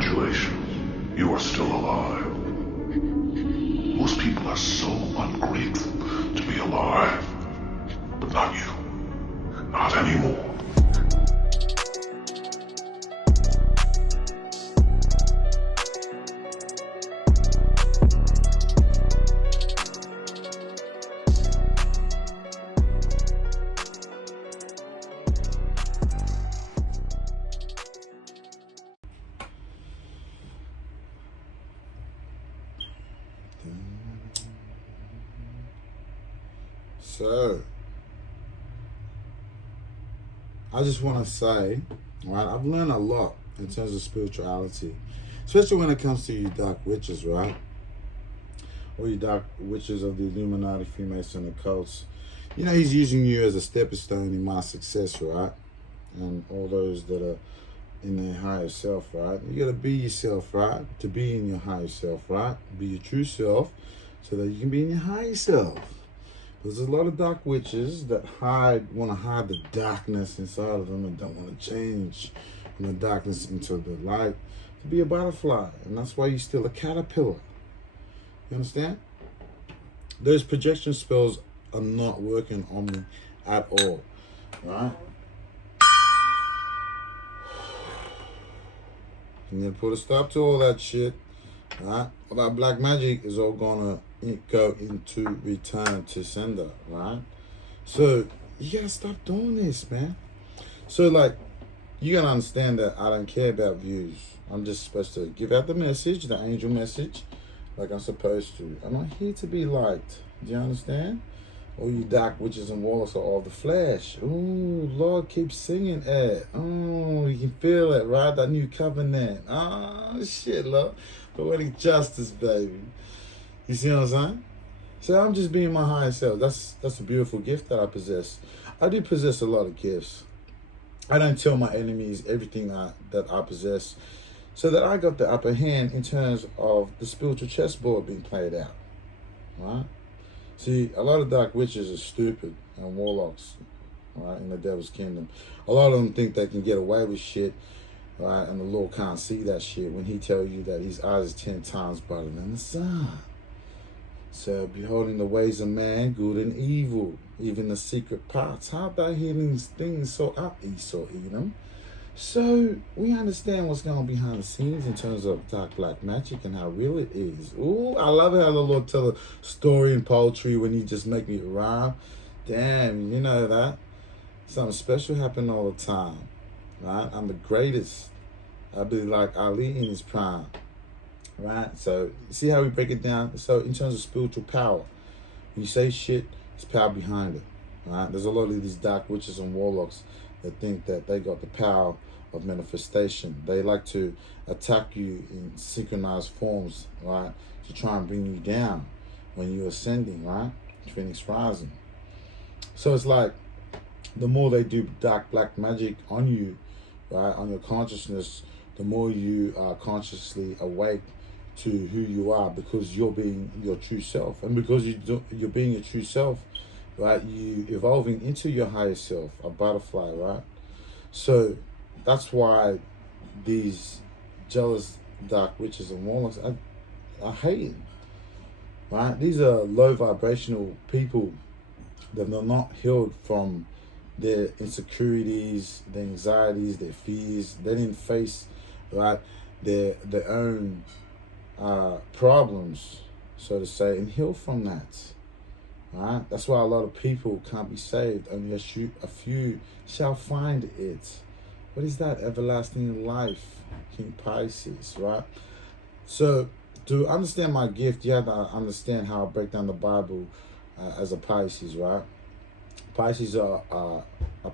Congratulations, you are still alive. Most people are so ungrateful to be alive, but not you. Not anymore. So, I just want to say, right, I've learned a lot in terms of spirituality, especially when it comes to you dark witches, right? Or you dark witches of the Illuminati, Freemason, occults. You know, he's using you as a stepping stone in my success, right? And all those that are in their higher self, right? You got to be yourself, right? To be in your higher self, right? Be your true self so that you can be in your higher self. There's a lot of dark witches that want to hide the darkness inside of them and don't want to change from the darkness into the light to be a butterfly. And that's why you're still a caterpillar. You understand? Those projection spells are not working on me at all, right? I'm going to put a stop to all that shit, right? All that black magic is all going to go into return to sender, right? So you gotta stop doing this, man. So like, you gotta understand that I don't care about views. I'm just supposed to give out the message, the angel message, like I'm supposed to. I'm not here to be liked. Do you understand? All you dark witches and warlocks are all the flesh. Ooh, Lord keeps singing it. Oh, you can feel it, right? That new covenant. Oh shit, Lord. Poetic justice, baby. You see what I'm saying? So I'm just being my higher self. That's a beautiful gift that I possess. I do possess a lot of gifts. I don't tell my enemies everything that I possess, so that I got the upper hand in terms of the spiritual chessboard being played out. Right? See, a lot of dark witches are stupid and warlocks, right, in the devil's kingdom. A lot of them think they can get away with shit, right, and the Lord can't see that shit when he tells you that his eyes is 10 times brighter than the sun. So, beholding the ways of man, good and evil, even the secret parts. How thou hidden things so up Esau Edom. So, we understand what's going on behind the scenes in terms of dark black magic and how real it is. Ooh, I love how the Lord tell a story in poetry when he just make me rhyme. Damn, you know that. Something special happen all the time, right? I'm the greatest. I'll be like Ali in his prime. Right, so see how we break it down. So in terms of spiritual power, when you say shit, there's power behind it. Right, there's a lot of these dark witches and warlocks that think that they got the power of manifestation. They like to attack you in synchronized forms, right, to try and bring you down when you're ascending, right, Phoenix rising. So it's like the more they do dark black magic on you, right, on your consciousness, the more you are consciously awake to who you are, because you're being your true self. And because you're being your true self, right, you evolving into your higher self, a butterfly, right? So that's why these jealous dark witches and warlocks are hating, right? These are low vibrational people that are not healed from their insecurities, their anxieties, their fears. They didn't face, right, their own problems, so to say, and heal from that. Right? That's why a lot of people can't be saved. Only a few shall find it. What is that? Everlasting life, King Pisces, right? So to understand my gift, you have to understand how I break down the Bible as a Pisces, right? Pisces are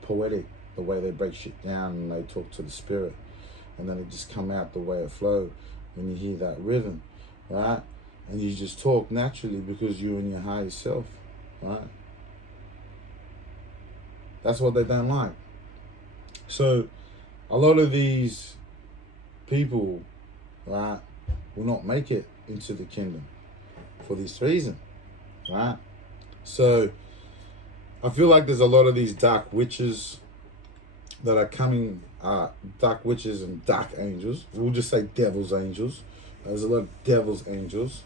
poetic, the way they break shit down and they talk to the spirit, and then it just come out the way it flows when you hear that rhythm, right? And you just talk naturally because you're in your higher self, right? That's what they don't like. So a lot of these people, right, will not make it into the kingdom for this reason, right? So I feel like there's a lot of these dark witches, that are coming, dark witches and dark angels. We'll just say devil's angels. There's a lot of devil's angels,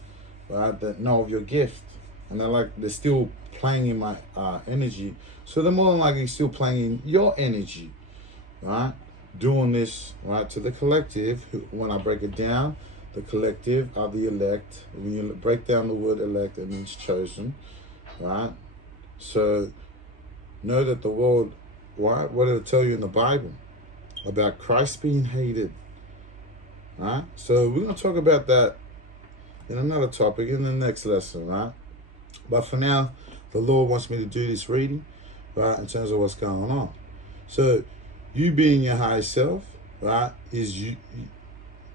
right, that know of your gift. And they're still playing in my energy. So they're more than likely still playing in your energy, right? Doing this, right, to the collective. When I break it down, the collective are the elect. When you break down the word elect, it means chosen, right? So know that the world, right, what did it tell you in the Bible about Christ being hated, right? So we're going to talk about that in another topic in the next lesson, right? But for now, the Lord wants me to do this reading, right, in terms of what's going on. So you being your higher self, right, is you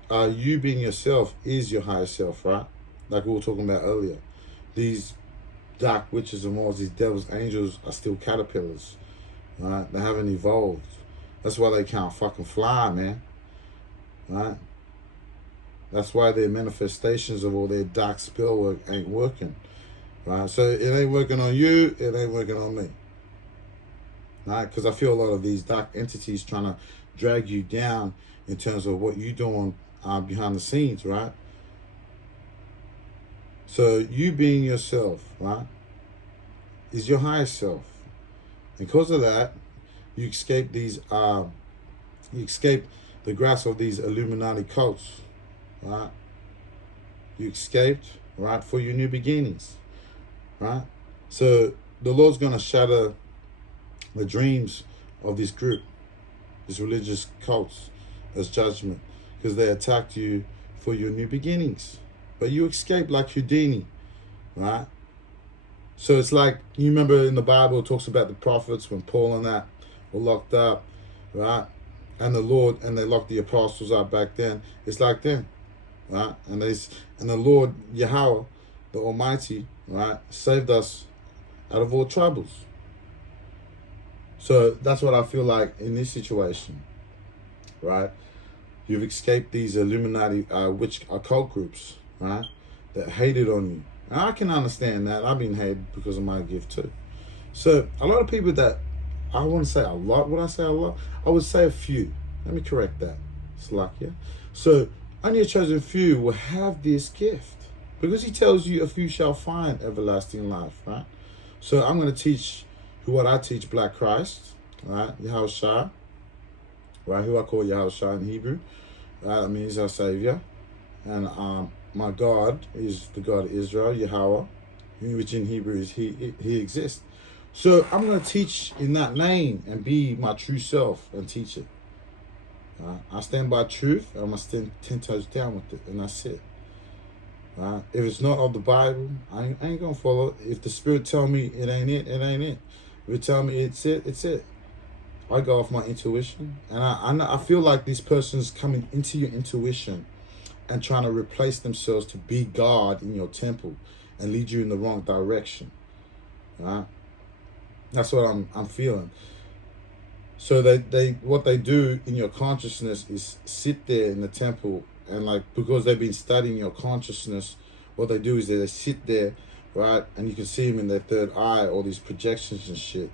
being yourself is your higher self, right? Like we were talking about earlier. These dark witches and walls, these devil's angels are still caterpillars, right? They haven't evolved. That's why they can't fucking fly, man, right? That's why their manifestations of all their dark spell work ain't working, right? So it ain't working on you, it ain't working on me, right? Because I feel a lot of these dark entities trying to drag you down in terms of what you're doing behind the scenes, right? So you being yourself, right, is your higher self. And because of that, you escape these, you escape the grasp of these Illuminati cults, right? You escaped, right, for your new beginnings, right? So the Lord's going to shatter the dreams of this group, these religious cults, as judgment, because they attacked you for your new beginnings. But you escaped like Houdini, right? So it's like, you remember in the Bible, it talks about the prophets when Paul and that were locked up, right? And the Lord, and they locked the apostles up back then. It's like them, right? And the Lord, Yahweh, the Almighty, right, saved us out of all troubles. So that's what I feel like in this situation, right? You've escaped these Illuminati witch occult groups, right, that hated on you. And I can understand that. I've been hated because of my gift too. So a lot of people that, I wouldn't say a lot. Would I say a lot? I would say a few. Let me correct that. It's like, yeah. So only a chosen few will have this gift, because he tells you a few shall find everlasting life, right? So I'm going to teach what I teach, Black Christ, right? Yahushua, right? Who I call Yahushua in Hebrew. That means our Savior. And my God is the God of Israel, Yahweh, which in Hebrew is He exists. So I'm going to teach in that name and be my true self and teach it. I stand by truth. I'm going to stand 10 toes down with it, and that's it. If it's not of the Bible, I ain't going to follow it. If the Spirit tell me it ain't it, it ain't it. If it tell me it's it, it's it. I go off my intuition. And I feel like these persons coming into your intuition and trying to replace themselves to be God in your temple and lead you in the wrong direction. Right? That's what I'm feeling. So what they do in your consciousness is sit there in the temple, and like, because they've been studying your consciousness, what they do is they sit there, right, and you can see them in their third eye, all these projections and shit,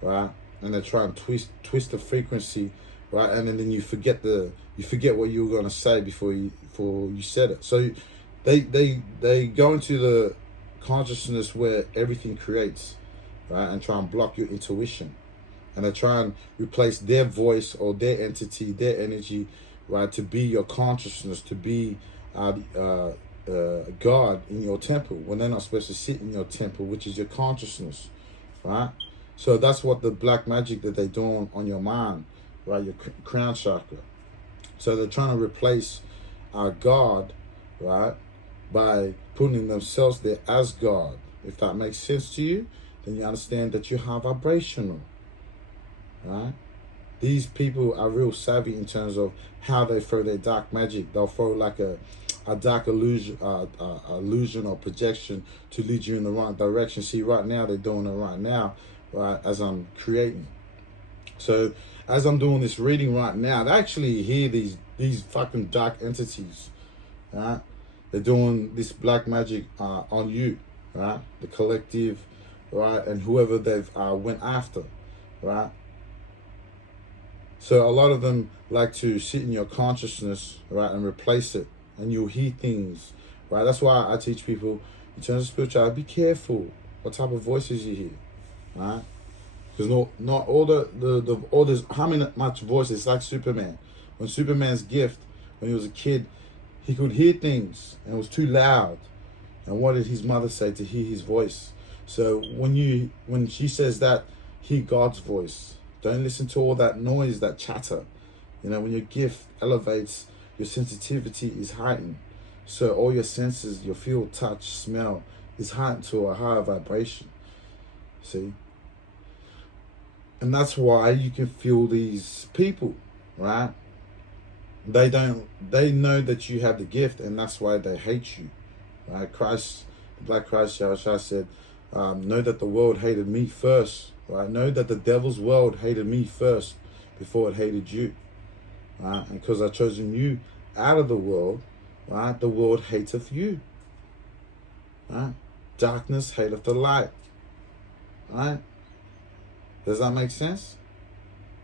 right, and they try and twist the frequency, right, and then you forget what you were going to say before you said it. So they go into the consciousness where everything creates, right, and try and block your intuition, and they try and replace their voice or their entity, their energy, right, to be your consciousness, to be God in your temple, when they're not supposed to sit in your temple, which is your consciousness, right? So that's what the black magic that they're doing on your mind, right, your crown chakra. So they're trying to replace God, right, by putting themselves there as God. If that makes sense to you, then you understand that you are vibrational, right? These people are real savvy in terms of how they throw their dark magic. They'll throw like a dark illusion or projection to lead you in the wrong direction. See, right now, they're doing it right now, right, as I'm creating. So as I'm doing this reading right now, they actually hear these fucking dark entities, right? They're doing this black magic on you, right? The collective, right? And whoever they've went after, right? So a lot of them like to sit in your consciousness, right, and replace it, and you'll hear things, right? That's why I teach people in terms of spirituality, be careful what type of voices you hear, right? Because not all all this how much voices. It's like Superman. When Superman's gift, when he was a kid, he could hear things and it was too loud. And what did his mother say to hear his voice? So when she says that, hear God's voice. Don't listen to all that noise, that chatter. You know, when your gift elevates, your sensitivity is heightened. So all your senses, your feel, touch, smell, is heightened to a higher vibration. See? And that's why you can feel these people, right? They know that you have the gift, and that's why they hate you. Right? Christ, the Black Christ, Yahushua said, know that the world hated me first. Right? Know that the devil's world hated me first before it hated you. Right? And because I've chosen you out of the world, right? The world hateth you. Right? Darkness hateth the light. Right? Does that make sense?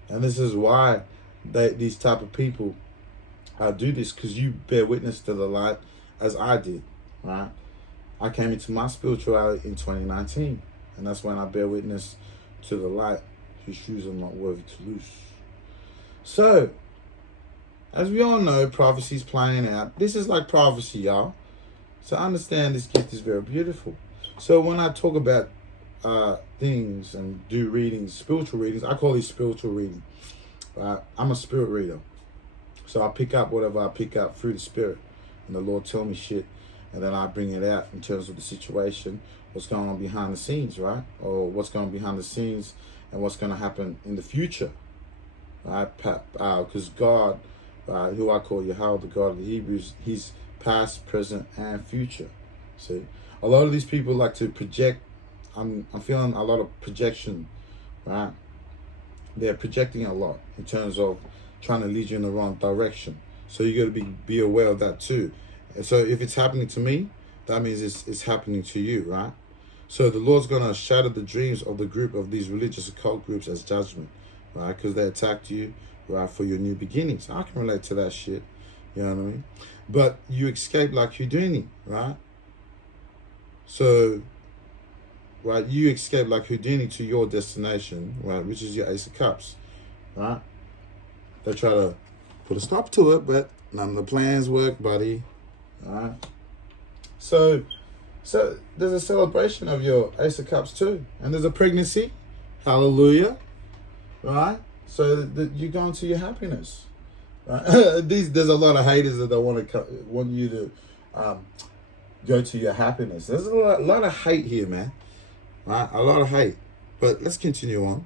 And this is why these type of people do this, because you bear witness to the light as I did. Right? I came into my spirituality in 2019, and that's when I bear witness to the light, whose shoes I'm not worthy to loose. So, as we all know, prophecy is playing out. This is like prophecy, y'all. So understand this gift is very beautiful. So when I talk about things and do readings, spiritual readings, I call these spiritual reading. I'm a spirit reader. So I pick up whatever I pick up through the spirit, and the Lord tell me shit, and then I bring it out in terms of the situation, what's going on behind the scenes, right? Or what's going on behind the scenes and what's going to happen in the future, right? Because God, who I call Yahweh, the God of the Hebrews, he's past, present, and future. See, a lot of these people like to project. I'm feeling a lot of projection, right? They're projecting a lot in terms of trying to lead you in the wrong direction. So you got to be aware of that too. And so if it's happening to me, that means it's happening to you, right? So the Lord's going to shatter the dreams of the group of these religious occult groups as judgment, right? Because they attacked you, right, for your new beginnings. I can relate to that shit, you know what I mean? But you escape like Houdini, right? So, right, you escape like Houdini to your destination, right, which is your Ace of Cups, right? They try to put a stop to it, but none of the plans work, buddy, all right? So there's a celebration of your Ace of Cups too, and there's a pregnancy, hallelujah, right? So that you go into your happiness, right? There's a lot of haters that don't want you to go to your happiness. There's a lot of hate here, man, right? A lot of hate, but let's continue on.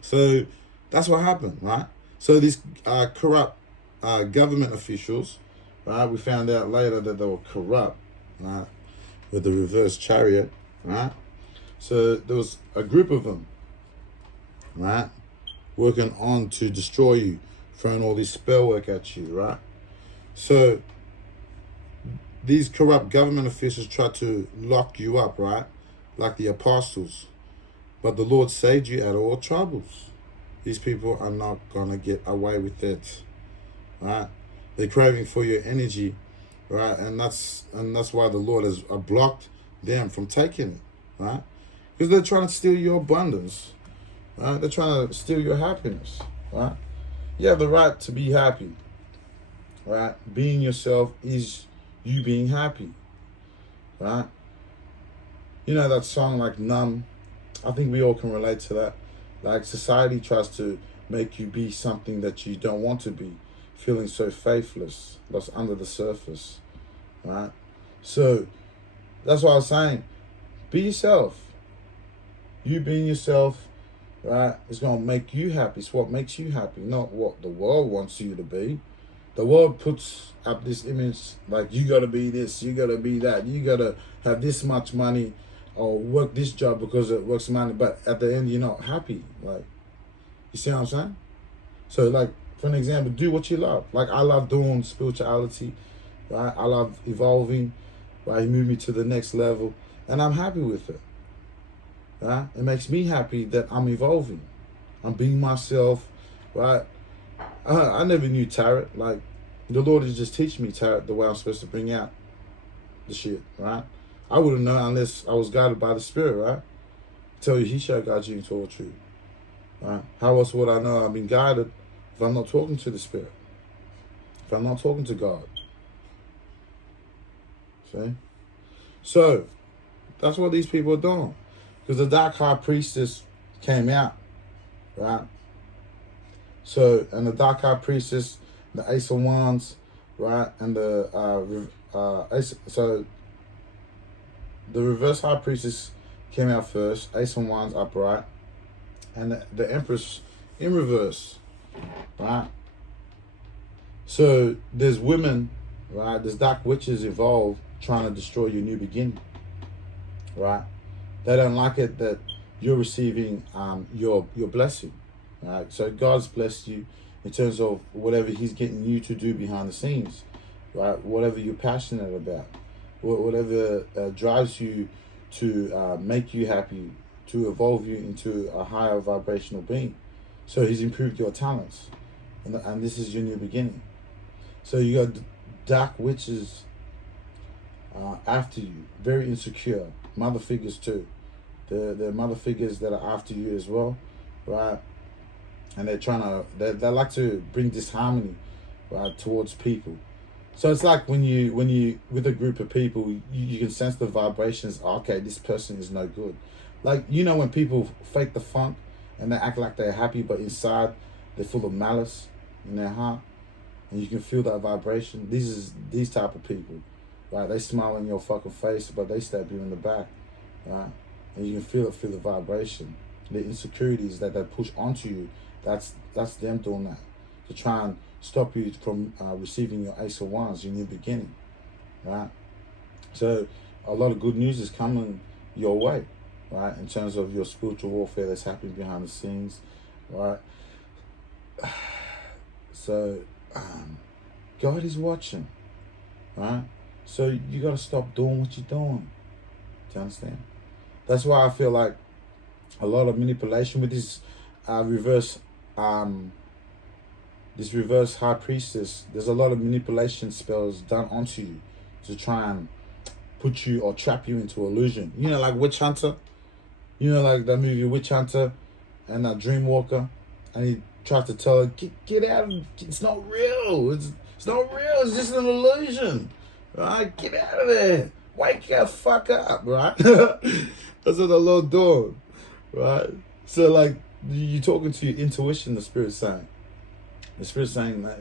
So that's what happened, right? So these corrupt government officials, right? We found out later that they were corrupt, right? With the reverse chariot, right? So there was a group of them, right? Working on to destroy you, throwing all this spell work at you, right? So these corrupt government officials tried to lock you up, right? Like the apostles. But the Lord saved you out of all troubles. These people are not going to get away with it, right? They're craving for your energy, right? And that's why the Lord has blocked them from taking it, right? Because they're trying to steal your abundance, right? They're trying to steal your happiness, right? You have the right to be happy, right? Being yourself is you being happy, right? You know that song like Numb? I think we all can relate to that. Like society tries to make you be something that you don't want to be, feeling so faithless, lost under the surface, right? So that's what I was saying. Be yourself. You being yourself, right, is going to make you happy. It's what makes you happy, not what the world wants you to be. The world puts up this image like you got to be this, you got to be that, you got to have this much money or work this job because it works money, but at the end you're not happy. Like, you see what I'm saying? So like, for an example, do what you love. Like I love doing spirituality, right? I love evolving, right? He moved me to the next level and I'm happy with it, right? It makes me happy that I'm evolving. I'm being myself, right? I never knew tarot. Like, the Lord is just teaching me tarot the way I'm supposed to bring out the shit, right? I wouldn't know unless I was guided by the Spirit, right? Tell you, He shall guide you into all truth, right? How else would I know I've been guided if I'm not talking to the Spirit? If I'm not talking to God? See? So, that's what these people are doing. Because the Dark High Priestess came out, right? So, and the Dark High Priestess, the Ace of Wands, right? And the so the Reverse High Priestess came out first, Ace of Wands upright, and the Empress in reverse, right? So there's women, right? There's dark witches involved trying to destroy your new beginning, right? They don't like it that you're receiving your blessing, right? So God's blessed you in terms of whatever He's getting you to do behind the scenes, right? Whatever you're passionate about, whatever drives you to make you happy, to evolve you into a higher vibrational being. So He's improved your talents, and this is your new beginning. So you got dark witches after you, very insecure, mother figures too. The mother figures that are after you as well, right? And they're trying to, they like to bring disharmony, right, towards people. So it's like when you with a group of people, you can sense the vibrations. Okay, this person is no good. Like, you know, when people fake the funk and they act like they're happy, but inside they're full of malice in their heart, and you can feel that vibration. These type of people, right? They smile in your fucking face, but they stab you in the back, right? And you can feel it through the vibration. The insecurities that they push onto you, that's them doing that to try and stop you from receiving your Ace of Wands, your new beginning, right? So a lot of good news is coming your way, right? In terms of your spiritual warfare that's happening behind the scenes, right? So God is watching, right? So you got to stop doing what you're doing. Do you understand? That's why I feel like a lot of manipulation with this reverse high priestess. There's a lot of manipulation spells done onto you to try and put you or trap you into illusion. You know, like Witch Hunter. You know, like that movie Witch Hunter and that Dreamwalker, and he tries to tell her, get out of, it's not real. It's not real. It's just an illusion. Right? Get out of there. Wake your fuck up, right? That's what the Lord doing, right? So, like, you're talking to your intuition, the Spirit's saying. The Spirit's saying that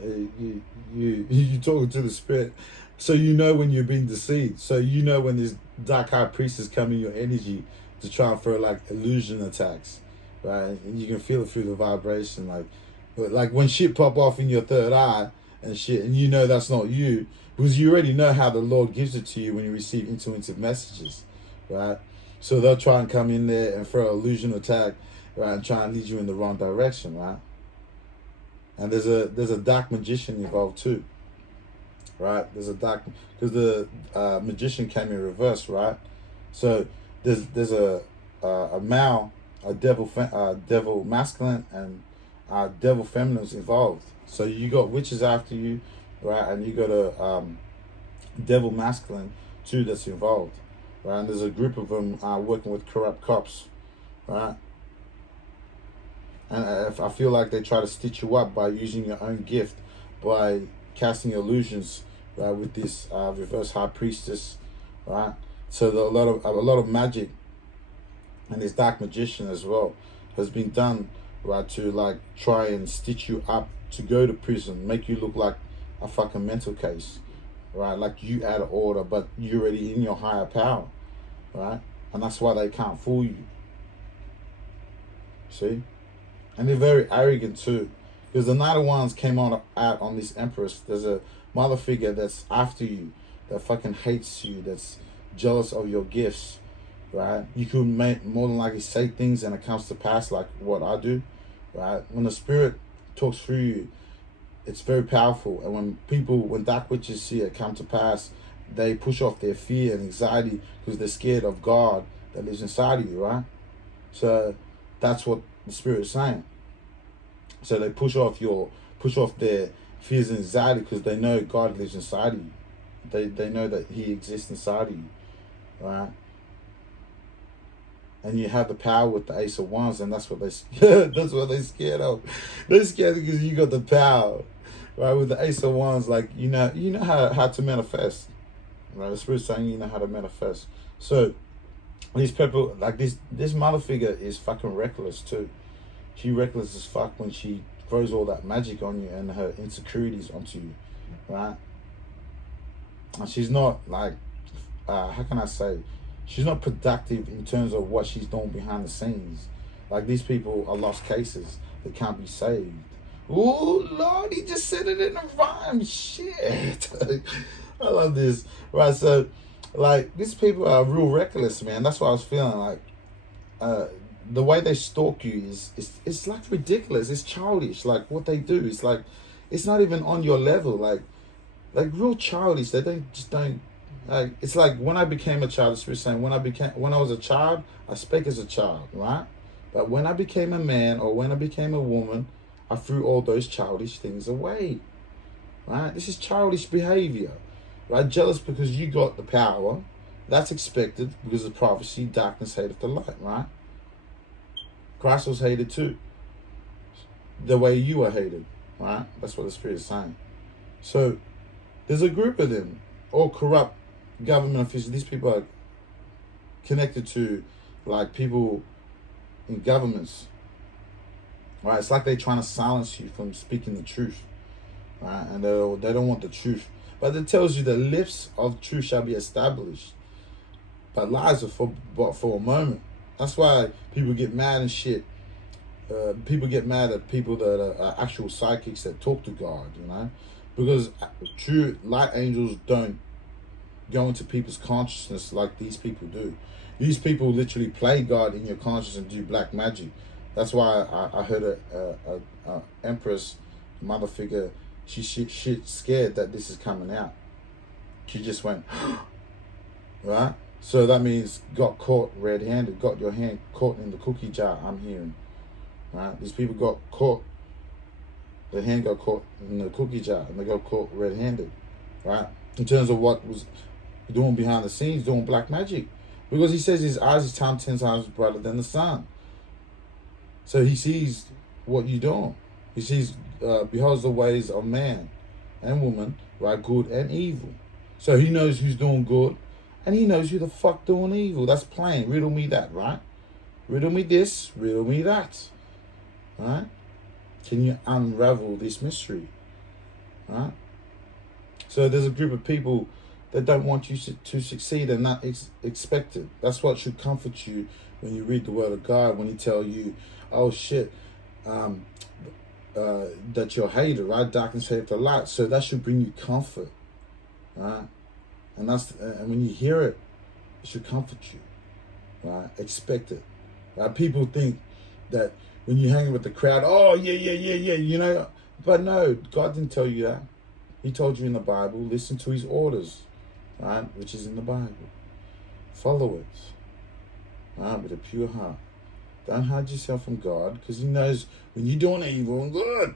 you're talking to the Spirit. So you know when you're being deceived. So you know when these dark high priestess come in your energy to try and throw, like, illusion attacks, right? And you can feel it through the vibration. Like when shit pop off in your third eye and shit, and you know that's not you, because you already know how the Lord gives it to you when you receive intuitive messages, right? So they'll try and come in there and throw an illusion attack, right, and try and lead you in the wrong direction, right? And there's a dark magician involved too, right? There's a dark, because the magician came in reverse, right? So there's a male, a devil masculine, and devil feminines involved. So you got witches after you, right? And you got a devil masculine too that's involved, right? And there's a group of them working with corrupt cops, right? And I feel like they try to stitch you up by using your own gift, by casting illusions, right, with this reverse high priestess, right? So a lot of magic and this dark magician as well has been done, right, to like try and stitch you up to go to prison, make you look like a fucking mental case, right? Like you out of order, but you're already in your higher power, right? And that's why they can't fool you. See? And they're very arrogant too, because the Knight of Wands came out on this Empress. There's a mother figure that's after you, that fucking hates you, that's jealous of your gifts, right? You could more than likely say things and it comes to pass, like what I do, right? When the Spirit talks through you, it's very powerful. And when dark witches see it come to pass, they push off their fear and anxiety because they're scared of God that lives inside of you, right? So that's what the Spirit is saying. So they push off your push off their fears and anxiety because they know God lives inside of you. They know that He exists inside of you, right? And you have the power with the Ace of Wands, and that's what that's what they're scared of. They're scared because you got the power, right? With the Ace of Wands, like you know how to manifest, right? The Spirit's saying you know how to manifest. So these people, like this mother figure is fucking reckless too. She reckless as fuck when she throws all that magic on you and her insecurities onto you, right? And she's not like, how can I say? She's not productive in terms of what she's doing behind the scenes. Like these people are lost cases that can't be saved. Oh Lord, he just said it in a rhyme. Shit. I love this. Right, so like these people are real reckless, man. That's what I was feeling like. The way they stalk you it's like ridiculous. It's childish. Like what they do. It's like it's not even on your level. Like real childish. They don't. Like it's like when I became a child, the Spirit saying when I was a child, I spake as a child, right? But when I became a man or when I became a woman, I threw all those childish things away. Right? This is childish behavior. Right? Jealous because you got the power. That's expected because of prophecy, darkness hateth the light, right? Christ was hated too. The way you were hated, right? That's what the Spirit is saying. So there's a group of them, all corrupt government officials. These people are connected to like people in governments, right? It's like they're trying to silence you from speaking the truth, right? And they don't want the truth, but it tells you the lips of truth shall be established, but lies are for a moment. That's why people get mad and shit. People get mad at people that are actual psychics that talk to God, you know, because true light angels don't go into people's consciousness like these people do. These people literally play God in your consciousness and do black magic. That's why I heard a empress, mother figure, she's shit scared that this is coming out. She just went, right? So that means got caught red-handed, got your hand caught in the cookie jar, I'm hearing. Right? These people got caught, their hand got caught in the cookie jar and they got caught red-handed, right? In terms of what was doing behind the scenes, doing black magic. Because he says his eyes is 10 times brighter than the sun. So he sees what you're doing. He sees, beholds the ways of man and woman, right? Good and evil. So he knows who's doing good and he knows who the fuck doing evil. That's plain. Riddle me that, right? Riddle me this, riddle me that. Right? Can you unravel this mystery? Right? So there's a group of people that don't want you to succeed and not expected. That's what should comfort you when you read the Word of God, when He tell you, oh shit, that you're hated, right? Darkness hateth the light. So that should bring you comfort, right? And when you hear it, it should comfort you, right? Expect it, right? People think that when you're hanging with the crowd, oh yeah, you know, but no, God didn't tell you that. He told you in the Bible, listen to His orders, right? Which is in the Bible. Follow it, right? With a pure heart. Don't hide yourself from God, because He knows when you're doing evil and good.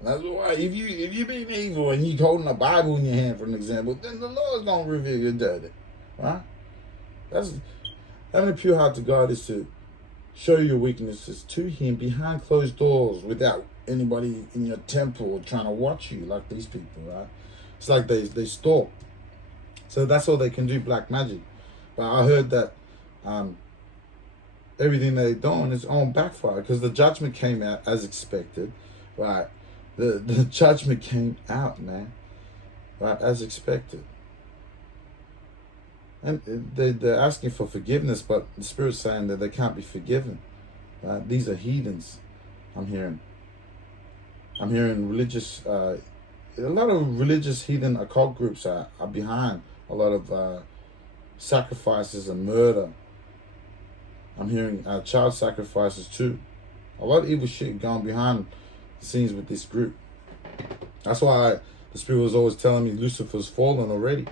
That's why if you being evil and you're holding a Bible in your hand, for an example, then the Lord's gonna reveal your dirty, right? That's having a pure heart to God is to show your weaknesses to Him behind closed doors without anybody in your temple trying to watch you like these people, right? It's like they stalk. So that's all they can do, black magic. But I heard that everything they're doing is on backfire because the judgment came out as expected, right? The judgment came out, man, right, as expected. And they're asking for forgiveness, but the Spirit's saying that they can't be forgiven. Right? These are heathens, I'm hearing. I'm hearing religious, a lot of religious heathen occult groups are behind a lot of sacrifices and murder. I'm hearing child sacrifices too. A lot of evil shit going behind the scenes with this group. That's why the Spirit was always telling me Lucifer's fallen already.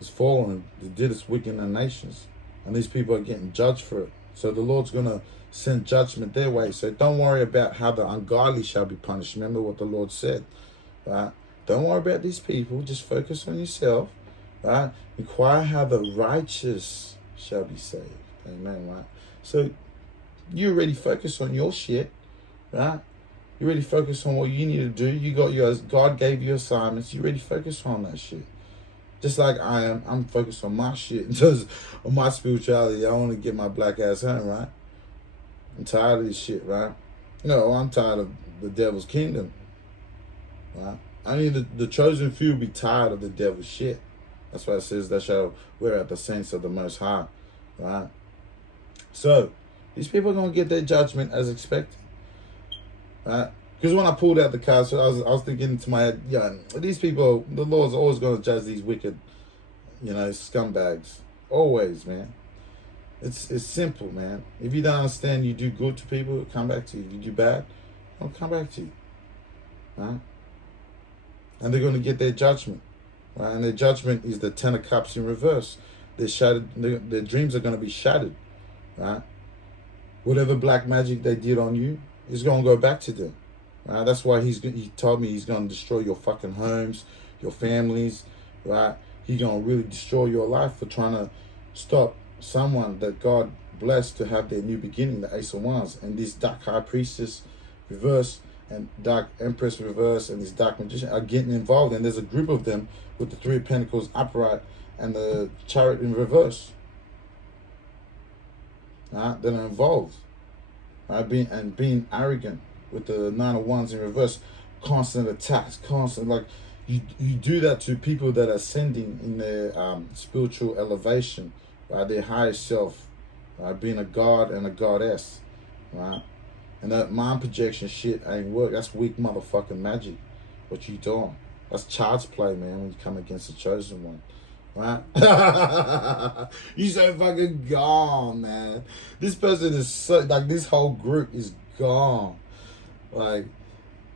It's fallen. It did its wicked in the nations. And these people are getting judged for it. So the Lord's going to send judgment their way. So don't worry about how the ungodly shall be punished. Remember what the Lord said, right? Don't worry about these people. Just focus on yourself, right? Inquire how the righteous shall be saved. Amen, right? So you already focus on your shit, right? You already focus on what you need to do. You got yours. God gave you assignments. You already focus on that shit. Just like I am. I'm focused on my shit. Just on my spirituality. I want to get my black ass home, right? I'm tired of this shit, right? No, I'm tired of the devil's kingdom, right? I mean, the chosen few will be tired of the devil's shit. That's why it says that shall wear out the saints of the Most High, right? So, these people are going to get their judgment as expected, right? Because when I pulled out the card, so I was thinking into my head, yeah, these people, the Lord's always going to judge these wicked, scumbags. Always, man. It's simple, man. If you don't understand, you do good to people, it'll come back to you. If you do bad, it'll come back to you, right? And they're going to get their judgment, right? And their judgment is the Ten of Cups in reverse. They're shattered. Their dreams are going to be shattered, right? Whatever black magic they did on you is going to go back to them. Right? That's why he told me he's going to destroy your fucking homes, your families, right? He's going to really destroy your life for trying to stop someone that God blessed to have their new beginning, the Ace of Wands. And this Dark High Priestess reverse and Dark Empress reverse and this Dark Magician are getting involved. And there's a group of them with the Three of Pentacles upright and the Chariot in reverse. Right? That are involved. Right? Being arrogant with the Nine of Wands in reverse. Constant attacks, constant, like, you do that to people that are ascending in their spiritual elevation, right? Their higher self, right? Being a god and a goddess, right? And that mind projection shit ain't work. That's weak motherfucking magic. What you doing? That's child's play, man, when you come against the chosen one, right? You so fucking gone, man. This person is so, like, this whole group is gone. Like,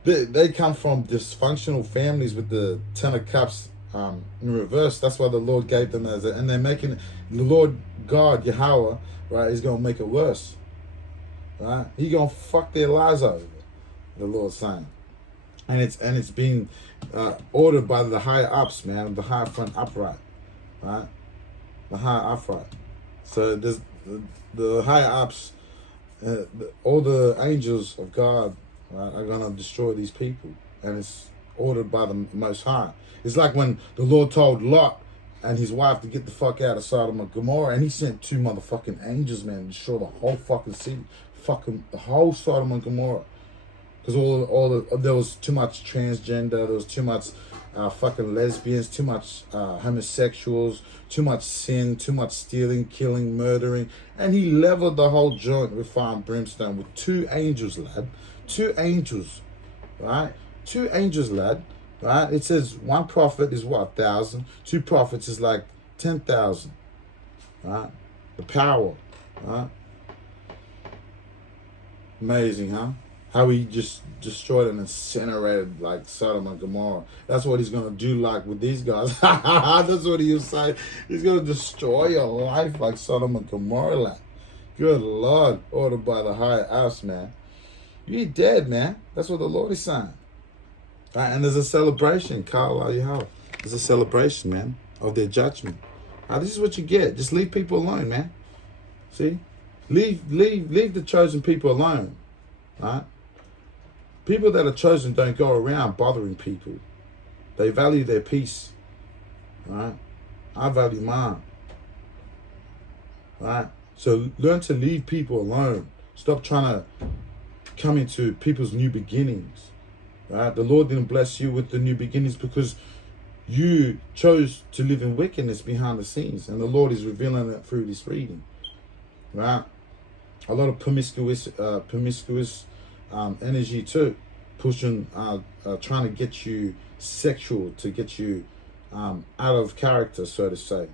they come from dysfunctional families with the Ten of Cups in reverse. That's why the Lord gave them and they're making the Lord God Yahweh, right, is gonna make it worse, right? He gonna fuck their lives over. The Lord's saying, and it's being ordered by the higher ups, man, the higher front upright, right, the higher upright. So there's the higher ups, all the angels of God, right, are gonna destroy these people, and it's ordered by the Most High. It's like when the Lord told Lot and his wife to get the fuck out of Sodom and Gomorrah, and he sent 2 motherfucking angels, man, to destroy the whole fucking city, fucking the whole Sodom and Gomorrah, because there was too much transgender, there was too much fucking lesbians, too much homosexuals, too much sin, too much stealing, killing, murdering, and he leveled the whole joint with fire and brimstone with 2 angels, lad. 2 angels, right? 2 angels, lad, right? It says 1 prophet is what, 1,000? 2 prophets is like 10,000, right? The power, right? Amazing, huh? How he just destroyed and incinerated like Sodom and Gomorrah. That's what he's gonna do, like with these guys. That's what he was saying. He's gonna destroy your life like Sodom and Gomorrah, lad. Good Lord, ordered by the higher house, man. You're dead, man. That's what the Lord is saying. Right? And there's a celebration, Ka'ala Yahweh. There's a celebration, man, of their judgment. This is what you get. Just leave people alone, man. See? Leave the chosen people alone. Right? People that are chosen don't go around bothering people. They value their peace. Right? I value mine. Right? So learn to leave people alone. Stop trying to come into people's new beginnings, right? The Lord didn't bless you with the new beginnings because you chose to live in wickedness behind the scenes, and the Lord is revealing it through this reading, right? A lot of promiscuous energy too, pushing, trying to get you sexual, to get you out of character, so to say,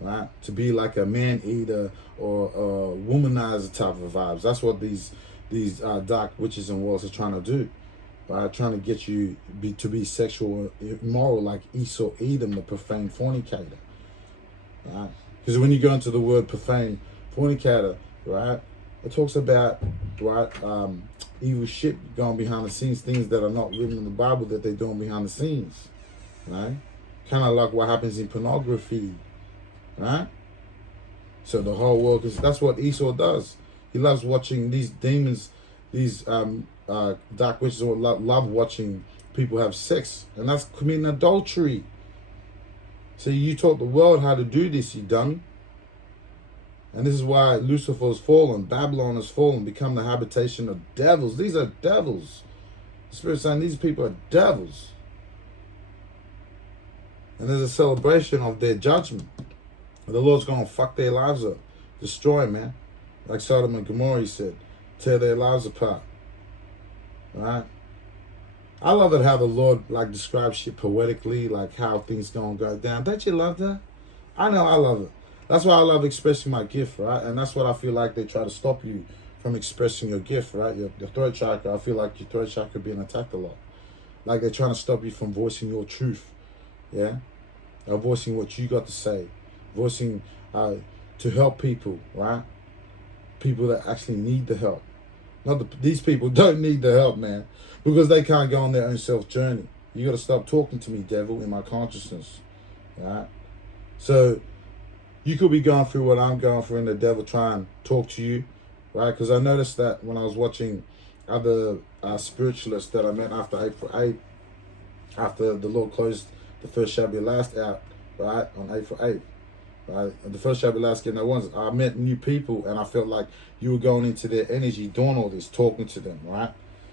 right? To be like a man-eater or a womanizer type of vibes. That's what these dark witches and warlocks are trying to do, right? Trying to get you to be sexual, immoral, like Esau, Edom, the profane fornicator, right? Because when you go into the word profane fornicator, right, It talks about, right, evil shit going behind the scenes, things that are not written in the Bible that they're doing behind the scenes, right? Kind of like what happens in pornography, right? So the whole world, because that's what Esau does. He loves watching these demons, these dark witches, or love watching people have sex, and that's committing adultery. So you taught the world how to do this, you dummy. And this is why Lucifer has fallen, Babylon has fallen, become the habitation of devils. These are devils. The Spirit's saying these people are devils. And there's a celebration of their judgment. The Lord's going to fuck their lives up. Destroy, man. Like Sodom and Gomorrah, he said. Tear their lives apart. Right? I love it how the Lord like describes shit poetically, like how things going to go down. Don't you love that? I know I love it. That's why I love expressing my gift, right? And that's what I feel like they try to stop you from expressing your gift, right? Your throat chakra, I feel like your throat chakra being attacked a lot. Like they're trying to stop you from voicing your truth, yeah? Or voicing what you got to say. Voicing to help people, right? People that actually need the help. These people don't need the help, man, because they can't go on their own self journey. You got to stop talking to me, devil, in my consciousness, right? So you could be going through what I'm going through, and the devil try and talk to you, right? Because I noticed that when I was watching other spiritualists that I met after April 8th, after the Lord closed the first shall be last out, right, on April 8th. Right? And the first shall be last, get no ones. I met new people, and I felt like you were going into their energy, doing all this, talking to them, right?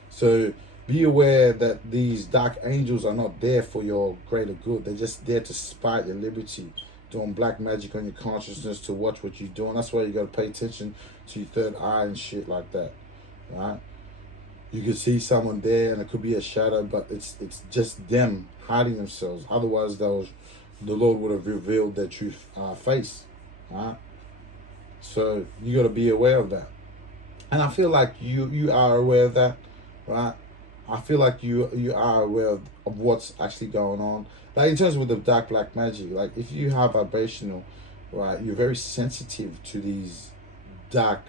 So be aware that these dark angels are not there for your greater good. They're just there to spite your liberty, doing black magic on your consciousness to watch what you're doing. That's why you got to pay attention to your third eye and shit like that, right? You could see someone there, and it could be a shadow, but it's just them hiding themselves. Otherwise, the Lord would have revealed their true face, right? So you got to be aware of that. And I feel like you are aware of that, right? I feel like you are aware of what's actually going on. Like in terms with the dark black magic, like if you have vibrational, right, you're very sensitive to these dark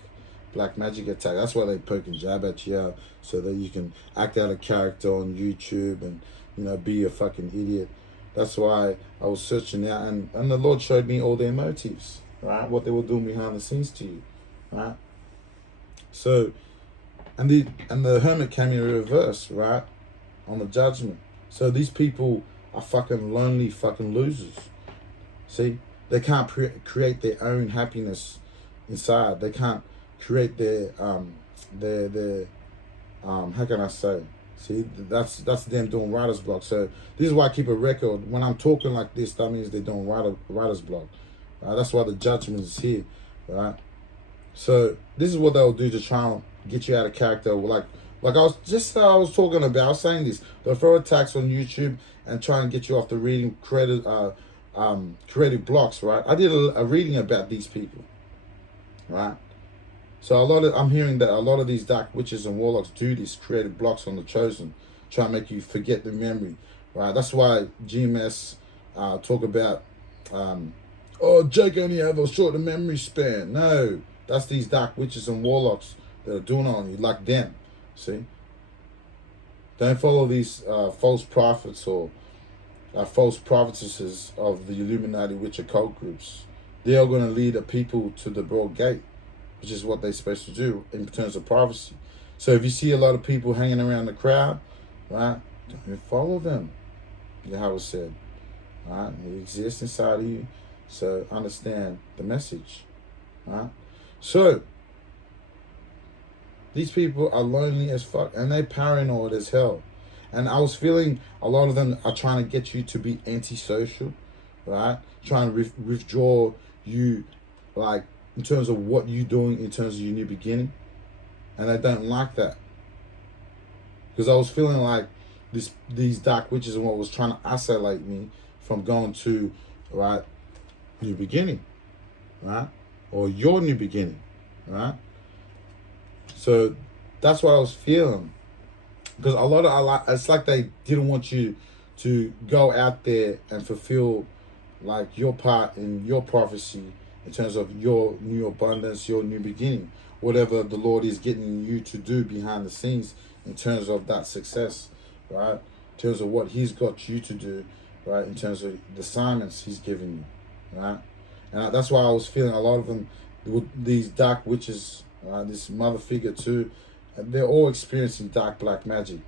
black magic attacks. That's why they poke and jab at you, so that you can act out a character on YouTube and, you know, be a fucking idiot. That's why I was searching out, and the Lord showed me all their motives, right? What they were doing behind the scenes to you, right? So, and the Hermit came in reverse, right, on the Judgment. So these people are fucking lonely fucking losers. See, they can't create their own happiness inside. They can't create their how can I say? See, that's them doing writer's block. So this is why I keep a record. When I'm talking like this, that means they're doing writer's block. Right? That's why the Judgment is here, right? So this is what they'll do to try and get you out of character. Like I was talking about. I was saying this. They'll throw attacks on YouTube and try and get you off the reading creative blocks, right? I did a reading about these people, right? So I'm hearing that a lot of these dark witches and warlocks do these creative blocks on the chosen, try and make you forget the memory, right? That's why GMS talk about, Jake only have a shorter memory span. No, that's these dark witches and warlocks that are doing it on you, like them, see? Don't follow these false prophets or false prophetesses of the Illuminati witch occult groups. They are going to lead the people to the broad gate, which is what they're supposed to do in terms of prophecy. So if you see a lot of people hanging around the crowd, right, don't follow them. Yahweh said, right, they exist inside of you, so understand the message, right? So these people are lonely as fuck, and they're paranoid as hell. And I was feeling a lot of them are trying to get you to be antisocial, right? Trying to withdraw you, like, in terms of what you're doing, in terms of your new beginning. And I don't like that. Because I was feeling like these dark witches and what was trying to isolate me from going to, right, new beginning, right? Or your new beginning, right? So that's what I was feeling. Because it's like they didn't want you to go out there and fulfill like your part in your prophecy in terms of your new abundance, your new beginning. whatever the Lord is getting you to do behind the scenes in terms of that success, right? In terms of what He's got you to do, right? In terms of the assignments He's given you, right? And that's why I was feeling a lot of them, these dark witches, this mother figure too, they're all experiencing dark black magic.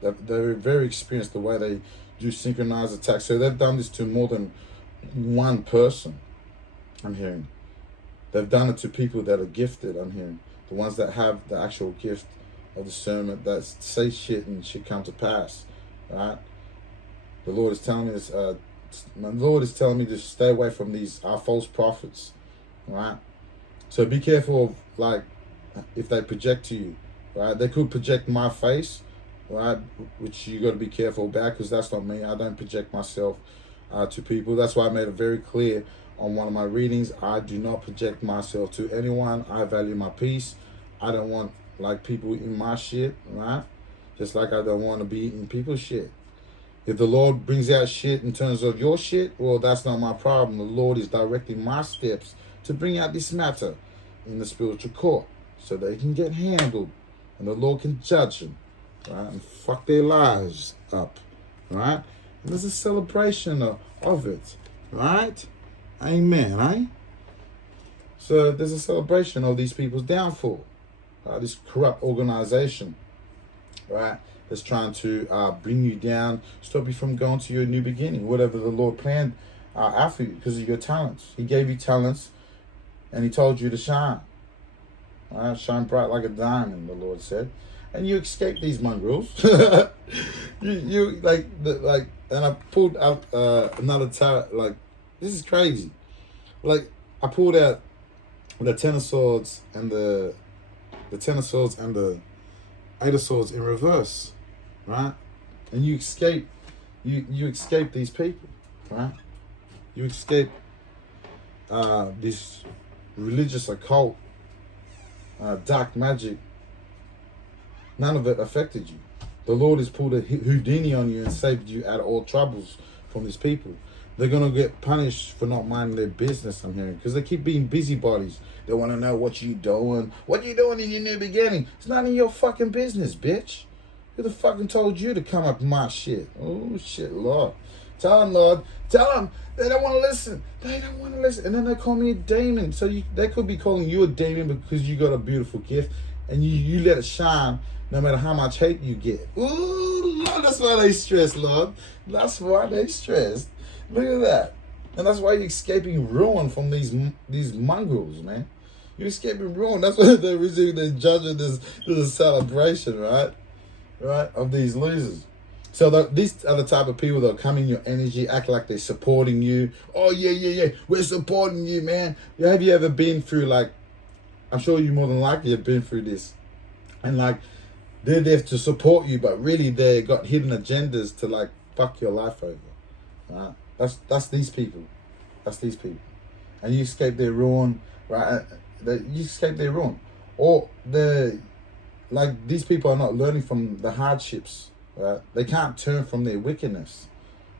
They're very experienced the way they do synchronized attacks. So they've done this to more than one person, I'm hearing. They've done it to people that are gifted, I'm hearing. The ones that have the actual gift of discernment that say shit and shit come to pass, right? The Lord is telling me this, my Lord is telling me to stay away from these false prophets, right? So be careful of, like, if they project to you, right? They could project my face, right? Which you got to be careful about, because that's not me. I don't project myself to people. That's why I made it very clear on one of my readings. I do not project myself to anyone. I value my peace. I don't want, like, people in my shit, right? Just like I don't want to be in people's shit. If the Lord brings out shit in terms of your shit, well, that's not my problem. The Lord is directing my steps to bring out this matter in the spiritual court so they can get handled and the Lord can judge them, right? And fuck their lives up, right? And there's a celebration of it, right? Amen, eh? So there's a celebration of these people's downfall, this corrupt organization, right? That's trying to bring you down, stop you from going to your new beginning, whatever the Lord planned out for you because of your talents. He gave you talents and He told you to shine. Right? Shine bright like a diamond, the Lord said. And you escape these mongrels. you and I pulled out another tarot. Like, this is crazy. Like, I pulled out the Ten of Swords and the Ten of Swords and the Eight of Swords in reverse, right? And you escape, you escape these people, right? You escape this religious occult, dark magic. None of it affected you. The Lord has pulled a Houdini on you and saved you out of all troubles from these people. They're going to get punished for not minding their business, I'm hearing, because they keep being busybodies. They want to know what you doing. What you doing in your new beginning? It's none of your fucking business, bitch. Who the fucking told you to come up my shit? Oh, shit, Lord. Tell them, Lord. Tell them. They don't want to listen. They don't want to listen. And then they call me a demon. So they could be calling you a demon because you got a beautiful gift and you let it shine no matter how much hate you get. Ooh, Lord, that's why they stress, Lord. That's why they stress. Look at that. And that's why you're escaping ruin from these mongrels, man. You're escaping ruin. That's why they're receiving the judgment. This is a celebration, right? Right? Of these losers. So these are the type of people that come in your energy, act like they're supporting you. Oh, yeah. We're supporting you, man. Have you ever been through, like, I'm sure you more than likely have been through this. And, like, they're there to support you, but really they got hidden agendas to, like, fuck your life over. Right? That's these people. That's these people. And you escape their ruin, right? You escape their ruin. Or these people are not learning from the hardships, right? They can't turn from their wickedness,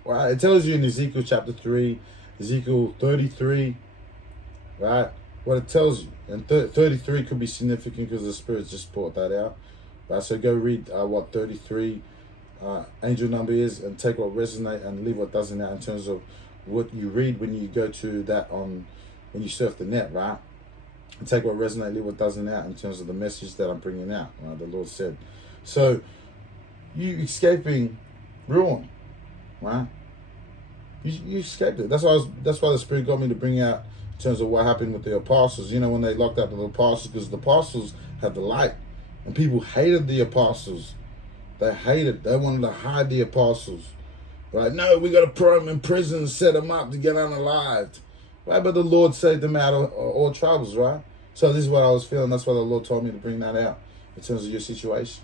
right? It tells you in Ezekiel chapter 3, Ezekiel 33, right? What it tells you. And 33 could be significant because the Spirit just brought that out. Right? So go read what 33 angel number is and take what resonate and leave what doesn't out in terms of what you read when you go to that when you surf the net, right? And take what resonate, leave what doesn't out in terms of the message that I'm bringing out, right? The Lord said. So you escaping ruin, right? You escaped it. That's why the Spirit got me to bring out in terms of what happened with the apostles. You know, when they locked up the apostles, because the apostles had the light and people hated the apostles. They hated. They wanted to hide the apostles. Right? No, we got to put them in prison and set them up to get unalived. Right? But the Lord saved them out of all troubles, right? So this is what I was feeling. That's why the Lord told me to bring that out in terms of your situation.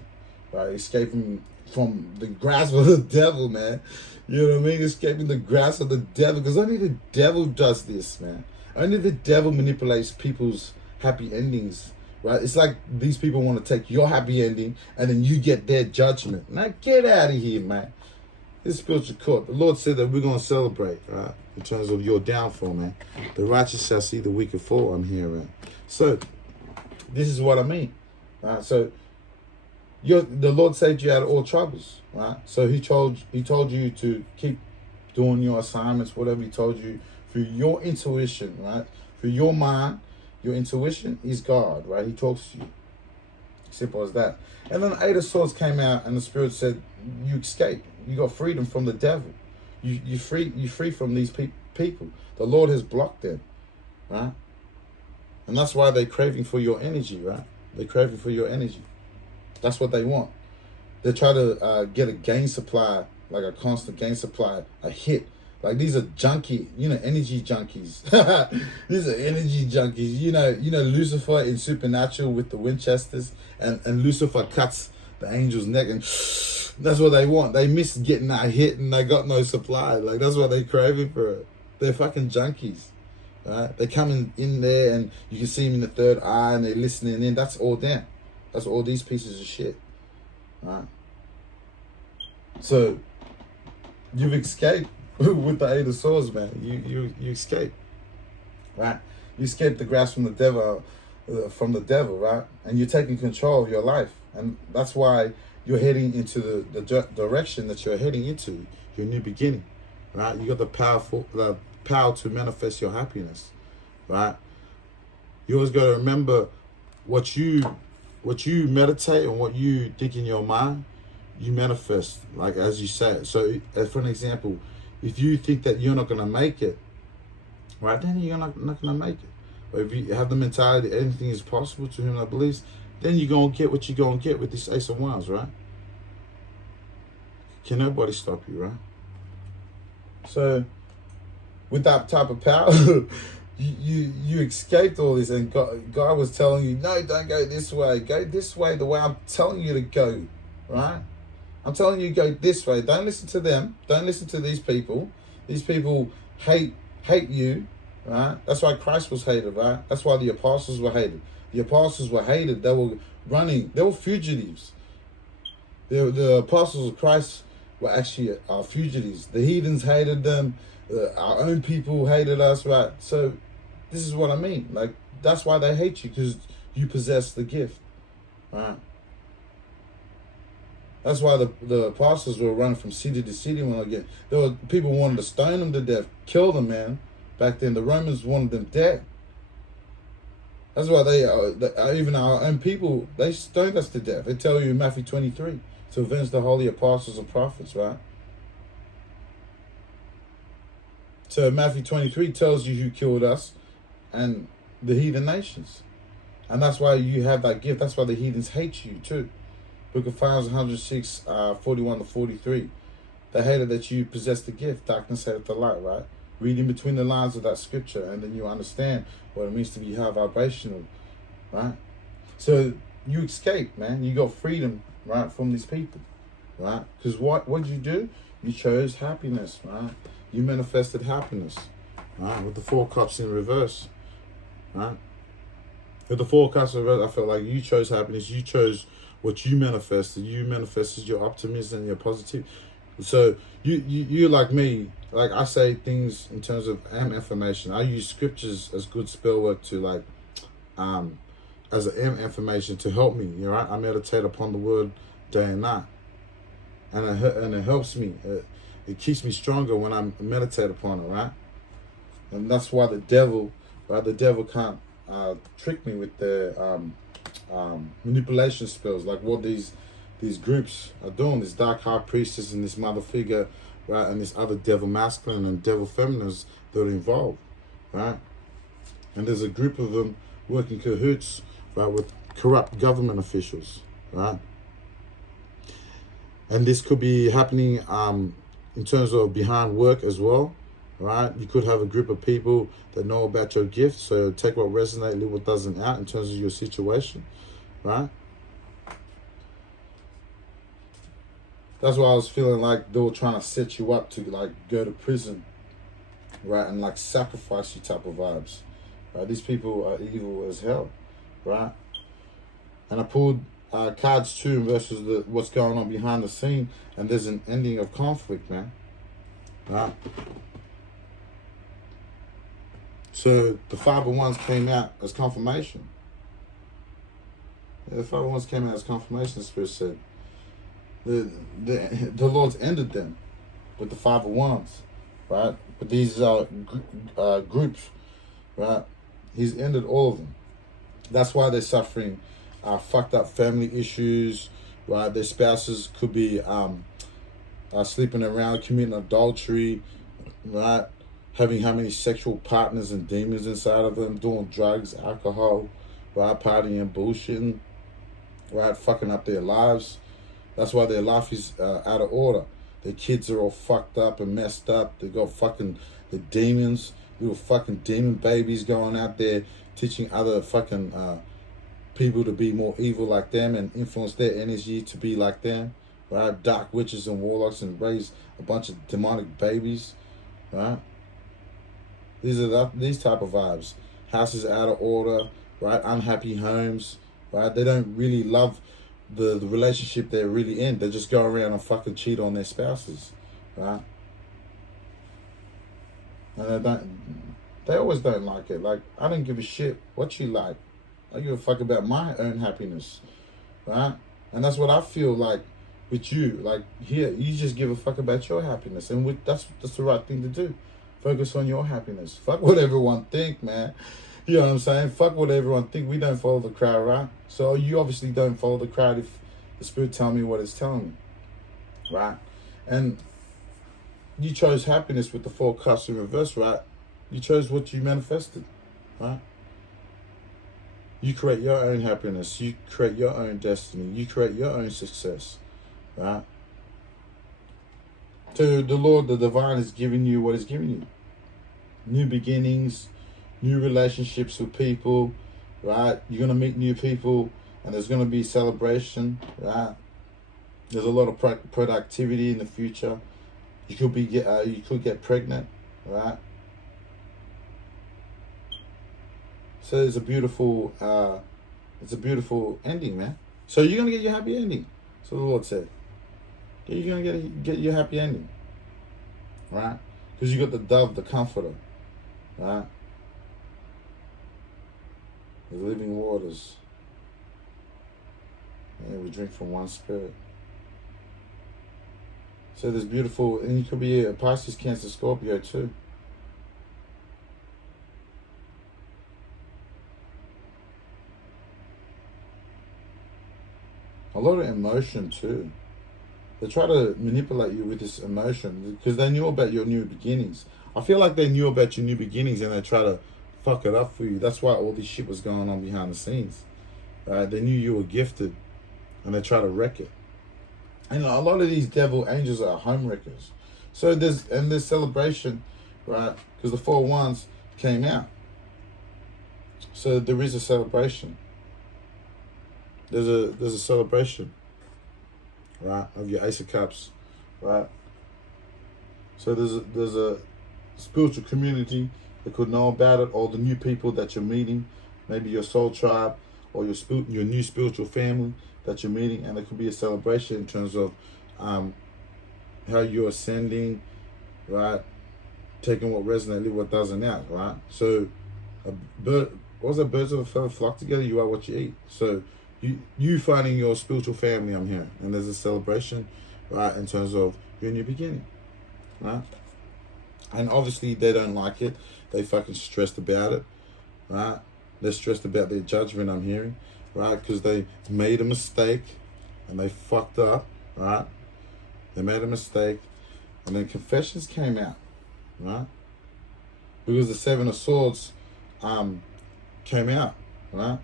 Right? Escaping from the grasp of the devil, man. You know what I mean? Escaping the grasp of the devil. Because only the devil does this, man. Only the devil manipulates people's happy endings. Right? It's like these people want to take your happy ending and then you get their judgment. Now get out of here, man. This spiritual court. The Lord said that we're going to celebrate, right? In terms of your downfall, man. The righteous shall see the wicked fall. I'm here, right? So This is what I mean. Right? So the Lord saved you out of all troubles, right? So he told you to keep doing your assignments, whatever he told you, through your intuition, right? Through your mind, your intuition is God, right? He talks to you. Simple as that. And then the Eight of Swords came out, and the Spirit said, "You escape. You got freedom from the devil. You free from these people. The Lord has blocked them, right? And that's why they're craving for your energy, right? They're craving for your energy. That's what they want. They try to get a gain supply, like a constant gain supply, a hit. Like these are energy junkies. These are energy junkies. You know Lucifer in Supernatural with the Winchesters, and Lucifer cuts the angel's neck, and that's what they want. They miss getting that hit, and they got no supply. Like that's what they're craving for it. They're fucking junkies. Right? They come in there, and you can see them in the third eye, and they're listening in. That's all them. That's all these pieces of shit. Right? So you've escaped with the Eight of Swords, man. You escape. Right? You escape the grasp from the devil, right? And you're taking control of your life. And that's why you're heading into the direction that you're heading into, your new beginning. Right? You got the power to manifest your happiness. Right? You always got to remember what you meditate and what you think in your mind, you manifest, like as you say it. So for an example, if you think that you're not going to make it, right, then you're not going to make it. But if you have the mentality anything is possible to whom that believes, then you're going to get what you're going to get with this Ace of Wands, right? Can nobody stop you, right? So with that type of power, you escaped all this, and God was telling you, no, don't go this way. Go this way, the way I'm telling you to go, right? I'm telling you to go this way. Don't listen to them. Don't listen to these people. These people hate you, right? That's why Christ was hated, right? That's why the apostles were hated. The apostles were hated. They were running. They were fugitives. The apostles of Christ were actually fugitives. The heathens hated them. Our own people hated us, right? So this is what I mean. Like, that's why they hate you, because you possess the gift, right? That's why the apostles were running from city to city there were people wanted to stone them to death, kill them, man. Back then, the Romans wanted them dead. That's why even our own people, they stoned us to death. They tell you in Matthew 23 to avenge the holy apostles and prophets, right? So Matthew 23 tells you who killed us and the heathen nations. And that's why you have that gift. That's why the heathens hate you too. Book of Psalms 106, 41 to 43. They hated that you possessed the gift. Darkness hated the light, right? Read in between the lines of that scripture, and then you understand what it means to be high vibrational, right? So you escape, man. You got freedom, right, from these people, right? Because what did you do? You chose happiness, right? You manifested happiness, right? With the Four Cups in reverse, right? With the Four Cups in reverse, I felt like you chose happiness. You chose what you manifested. You manifested your optimism and your positivity. So you like me, like I say things in terms of affirmation. I use scriptures as good spell work to like, as an affirmation to help me. You know, right? I meditate upon the word day and night, and it helps me. It keeps me stronger when I meditate upon it, right? And that's why the devil, right? The devil can't trick me with their manipulation spells, like what these groups are doing. This dark high priestess and this mother figure, right, and this other devil masculine and devil feminines that are involved, right? And there's a group of them working cahoots, right, with corrupt government officials, right? And this could be happening in terms of behind work as well, right? You could have a group of people that know about your gift, so take what resonates, leave what doesn't out in terms of your situation, right? That's why I was feeling like they were trying to set you up to like go to prison, right? And like sacrifice you type of vibes, right? These people are evil as hell, right? And I pulled cards 2 versus what's going on behind the scene, and there's an ending of conflict, man, right? So the 5 of Wands came out as confirmation, The 501s came out as confirmation. The Spirit said the Lord's ended them with the 501s, right? But these are groups, right? He's ended all of them. That's why they're suffering fucked up family issues, right? Their spouses could be sleeping around, committing adultery, right? Having how many sexual partners and demons inside of them, doing drugs, alcohol, right? Partying and bullshitting, right? Fucking up their lives. That's why their life is out of order. Their kids are all fucked up and messed up. They got fucking the demons, little fucking demon babies going out there teaching other fucking people to be more evil like them and influence their energy to be like them, right? Dark witches and warlocks and raise a bunch of demonic babies, right? These type of vibes. Houses out of order, right? Unhappy homes, right? They don't really love the relationship they're really in. They just go around and fucking cheat on their spouses, right? And they always don't like it. Like, I don't give a shit what you like. I give a fuck about my own happiness, right? And that's what I feel like with you. Like, here, you just give a fuck about your happiness. And that's the right thing to do. Focus on your happiness. Fuck what everyone think, man. You know what I'm saying? Fuck what everyone think. We don't follow the crowd, right? So you obviously don't follow the crowd if the Spirit tell me what it's telling me, right? And you chose happiness with the 4 cups in reverse, right? You chose what you manifested, right? You create your own happiness. You create your own destiny. You create your own success, right? So the Lord, the Divine, is giving you what He's giving you. New beginnings, new relationships with people, right? You're going to meet new people and there's going to be celebration, right? There's a lot of productivity in the future. You could get pregnant, right? So it's a beautiful ending, man. So you're gonna get your happy ending. So the Lord said, you're gonna get your happy ending, right? Because you got the dove, the comforter, right? The living waters. And we drink from one spirit. So there's beautiful, and you could be a Pisces, Cancer, Scorpio too. A lot of emotion too. They try to manipulate you with this emotion because they knew about your new beginnings. I feel like they knew about your new beginnings and they try to fuck it up for you. That's why all this shit was going on behind the scenes. They knew you were gifted and they try to wreck it. And a lot of these devil angels are home wreckers. So there's celebration, right? Because the 4 wands came out. So there is a celebration. There's a celebration, right, of your Ace of Cups, right? So there's a spiritual community that could know about it, or the new people that you're meeting, maybe your soul tribe or your new spiritual family that you're meeting, and there could be a celebration in terms of how you're ascending, right? Taking what resonates, leave what doesn't out, right? So birds of a feather flock together, you are what you eat. So you finding your spiritual family, I'm hearing, and there's a celebration, right, in terms of your new beginning, right? And obviously they don't like it. They fucking stressed about it, right? They're stressed about their judgment, I'm hearing, right? Because they made a mistake and they fucked up, right? They made a mistake and then confessions came out, right? Because the 7 of Swords came out, right?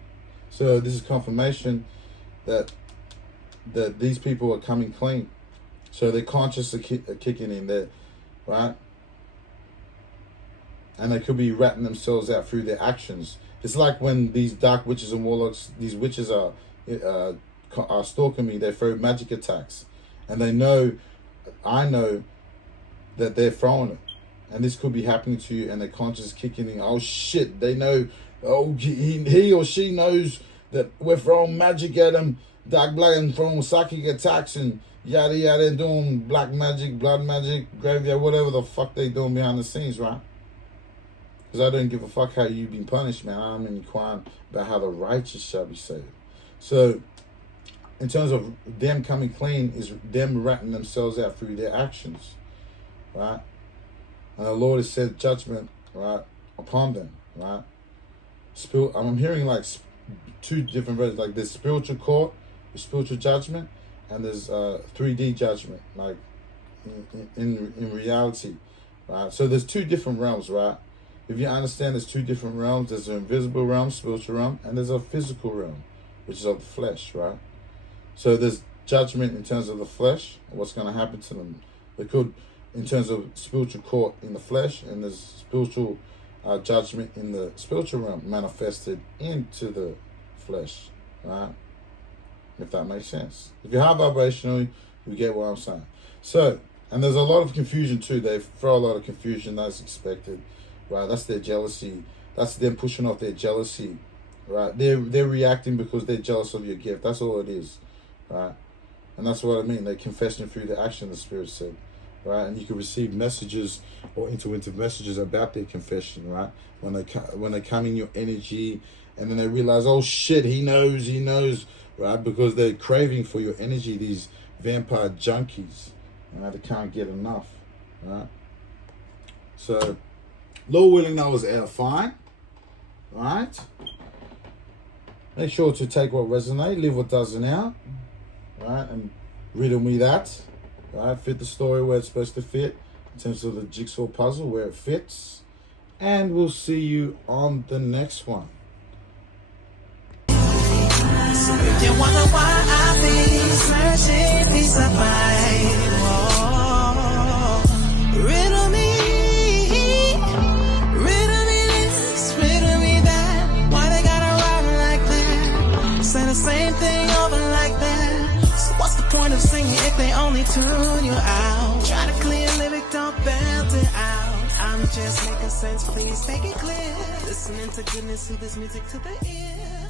So this is confirmation that these people are coming clean. So their conscious are kicking in there, right? And they could be ratting themselves out through their actions. It's like when these dark witches and warlocks, these witches are stalking me, they throw magic attacks. And I know that they're throwing it. And this could be happening to you and their conscious kicking in. Oh shit, they know, he or she knows that we're throwing magic at them, dark black, and throwing psychic attacks and yada yada, doing black magic, blood magic, graveyard, whatever the fuck they doing behind the scenes, right? Because I don't give a fuck how you've been punished, man. I'm inquiring about how the righteous shall be saved. So in terms of them coming clean is them ratting themselves out through their actions, right? And the Lord has said judgment, right, upon them, right? I'm hearing like two different versions, like there's spiritual court, there's spiritual judgment, and there's 3D judgment, like in reality, right? So there's two different realms, right? If you understand, there's two different realms. There's an invisible realm, spiritual realm, and there's a physical realm, which is of the flesh, right? So there's judgment in terms of the flesh, what's going to happen to them. There could, in terms of spiritual court in the flesh, and there's spiritual judgment in the spiritual realm manifested into the flesh, right? If that makes sense. If you're high vibrational, you get what I'm saying. So, and there's a lot of confusion too. They throw a lot of confusion, that's expected, right? That's their jealousy. That's them pushing off their jealousy, right? They're reacting because they're jealous of your gift. That's all it is, right? And that's what I mean. They're confessing through the action, the Spirit said, right? And you can receive messages or intuitive messages about their confession, right? When they come in your energy, and then they realize, oh shit, he knows, right? Because they're craving for your energy. These vampire junkies, right? They can't get enough, right? So, Lord willing, that was fine, right? Make sure to take what resonates, leave what doesn't out, right? And riddle me that, right? Fit the story where it's supposed to fit, in terms of the jigsaw puzzle, where it fits. And we'll see you on the next one. You wonder why I be searching peace of mind. Oh, riddle me this, riddle me that. Why they gotta rhyme like that? Say the same thing over like that. So what's the point of singing if they only tune you out? Try to clear lyric, don't belt it out. I'm just making sense, please make it clear. Listening to goodness, soothe this music to the ear.